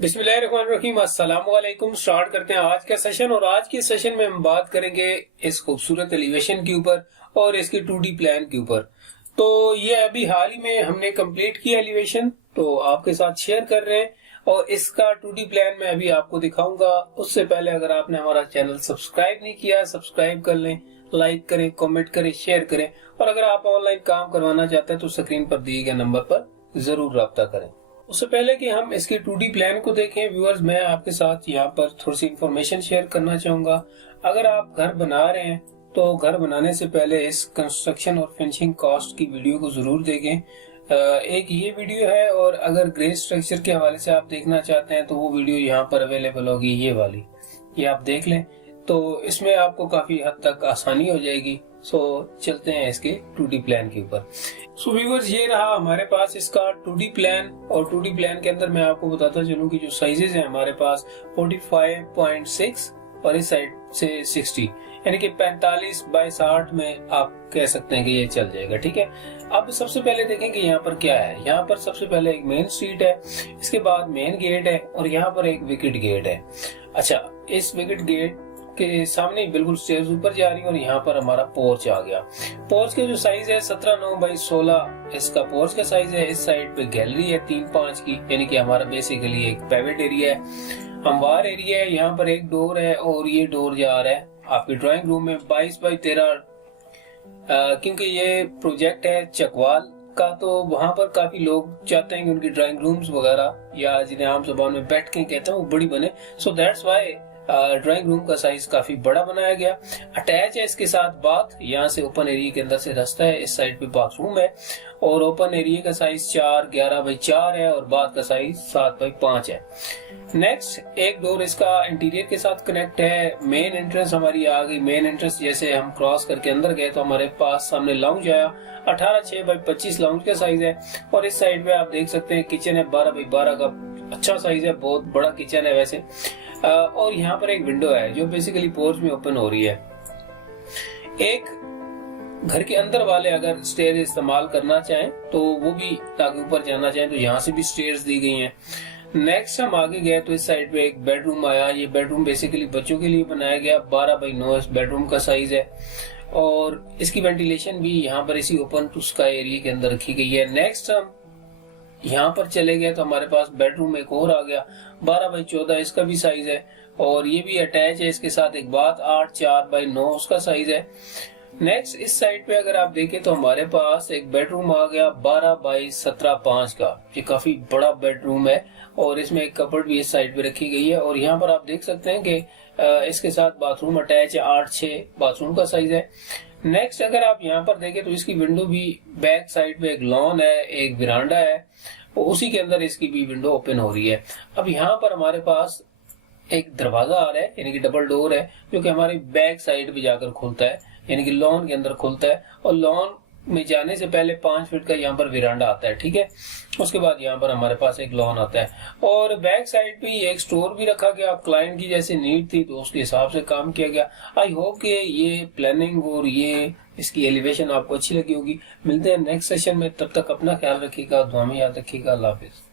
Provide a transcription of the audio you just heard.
बिस्मिल्लाहिर्रहमानिर्रहीम, अस्सलाम वालेकुम। स्टार्ट करते हैं आज का सेशन। और आज के सेशन में हम बात करेंगे इस खूबसूरत एलिवेशन के ऊपर और इसके 2D प्लान के ऊपर। तो ये अभी हाल ही में हमने कंप्लीट किया एलिवेशन, तो आपके साथ शेयर कर रहे हैं और इसका 2D प्लान मैं अभी आपको दिखाऊंगा। उससे पहले अगर आपने हमारा चैनल सब्सक्राइब नहीं किया, सब्सक्राइब कर लें, लाइक करें, कमेंट करें, शेयर करें। और अगर आप ऑनलाइन काम करवाना चाहते हैं तो स्क्रीन पर दिए गए नंबर पर जरूर राब्ता करें। उससे पहले कि हम इसके 2D प्लान को देखें व्यूअर्स, मैं आपके साथ यहाँ पर थोड़ी सी इंफॉर्मेशन शेयर करना चाहूंगा। अगर आप घर बना रहे हैं तो घर बनाने से पहले इस कंस्ट्रक्शन और फिनिशिंग कॉस्ट की वीडियो को जरूर देखें। एक ये वीडियो है, और अगर ग्रे स्ट्रक्चर के हवाले से आप देखना चाहते हैं तो वो वीडियो यहाँ पर अवेलेबल होगी, ये वाली, ये आप देख लें तो इसमें आपको काफी हद तक आसानी हो जाएगी। सो चलते हैं इसके 2D प्लान के ऊपर। सो व्यूअर्स, ये रहा हमारे पास इसका 2D प्लान। और 2D प्लान के अंदर मैं आपको बताता चलूं कि जो साइजेस हैं हमारे पास 45.6 और इस साइड से 60, यानी कि 45 बाय 60 में आप कह सकते हैं कि ये चल जाएगा। ठीक है, अब सबसे पहले देखें कि यहाँ पर क्या है। यहाँ पर सबसे पहले एक मेन स्ट्रीट है, इसके बाद मेन गेट है और यहाँ पर एक विकेट गेट है। अच्छा, इस विकेट गेट के सामने बिल्कुल स्टेयर्स ऊपर जा रही है और यहाँ पर हमारा पोर्च आ गया। पोर्च का जो साइज है 17.9 बाई 16 इसका पोर्च का साइज है। इस साइड पे गैलरी है 3.5 की, यानी कि हमारा बेसिकली एक प्राइवेट एरिया है, हमवार एरिया है। यहाँ पर एक डोर है और ये डोर जा रहा है आपके ड्राइंग रूम में 22 बाई 13। क्योंकि ये प्रोजेक्ट है चकवाल का, तो वहाँ पर काफी लोग चाहते हैं कि उनकी ड्राइंग रूम्स वगैरह, या जिन्हें आम जुबान में बैठ के कहते हैं, वो बड़ी बने। So that's why drawing room का साइज काफी बड़ा बनाया गया। अटैच है इसके साथ बाथ, यहाँ से ओपन एरिया के अंदर से रास्ता है, इस साइड पे बाथरूम है। और ओपन एरिया का साइज 11 बाई 4 है और बाथ का साइज 7 बाई 5 है। नेक्स्ट, एक डोर इसका इंटीरियर के साथ कनेक्ट है। मेन एंट्रेंस हमारी आ गई। मेन एंट्रेंस जैसे हम क्रॉस करके अंदर गए तो हमारे पास सामने लाउंज आया। 18.6 बाई 25 लाउंज का साइज है। और इस साइड पे आप देख सकते हैं किचन है 12 बाई 12 का, अच्छा साइज है, बहुत बड़ा किचन है वैसे। और यहाँ पर एक विंडो है जो बेसिकली पोर्च में ओपन हो रही है। एक घर के अंदर वाले अगर स्टेयर इस्तेमाल करना चाहें तो वो भी, ताकि ऊपर जाना चाहें तो यहाँ से भी स्टेयर्स दी गई हैं। नेक्स्ट हम आगे गए तो इस साइड पे एक बेडरूम आया। ये बेडरूम बेसिकली बच्चों के लिए बनाया गया, 12 बाई 9 इस बेडरूम का साइज है। और इसकी वेंटिलेशन भी यहाँ पर इसी ओपन टू स्काई एरिया के अंदर रखी गई है। नेक्स्ट हम यहाँ पर चले गए तो हमारे पास बेडरूम एक और आ गया, 12 बाई 14 इसका भी साइज है। और ये भी अटैच है इसके साथ एक बात, 8 बाई 9 उसका साइज है। नेक्स्ट, इस साइड पे अगर आप देखें तो हमारे पास एक बेडरूम आ गया 12 बाई 17.5 का। ये काफी बड़ा बेडरूम है और इसमें एक कपबोर्ड भी इस साइड पे रखी गई है। और यहाँ पर आप देख सकते हैं कि इसके साथ बाथरूम अटैच है, 8-6 बाथरूम का साइज है। नेक्स्ट, अगर आप यहाँ पर देखें तो इसकी विंडो भी बैक साइड पे एक लॉन है, एक विरांडा है, और उसी के अंदर इसकी भी विंडो ओपन हो रही है। अब यहाँ पर हमारे पास एक दरवाजा आ रहा है, यानी कि डबल डोर है, जो कि हमारी बैक साइड पे जाकर खुलता है, यानी कि लॉन के अंदर खुलता है। और लॉन में जाने से पहले 5 फीट का यहाँ पर विरांडा आता है। ठीक है, उसके बाद यहाँ पर हमारे पास एक लॉन आता है। और बैक साइड पे एक स्टोर भी रखा गया। क्लाइंट की जैसे नीड थी तो उसके हिसाब से काम किया गया। आई होप कि ये प्लानिंग और ये इसकी एलिवेशन आपको अच्छी लगी होगी। मिलते हैं नेक्स्ट सेशन में, तब तक अपना ख्याल रखिएगा, दुआ में याद रखिएगा। अल्लाह हाफिज।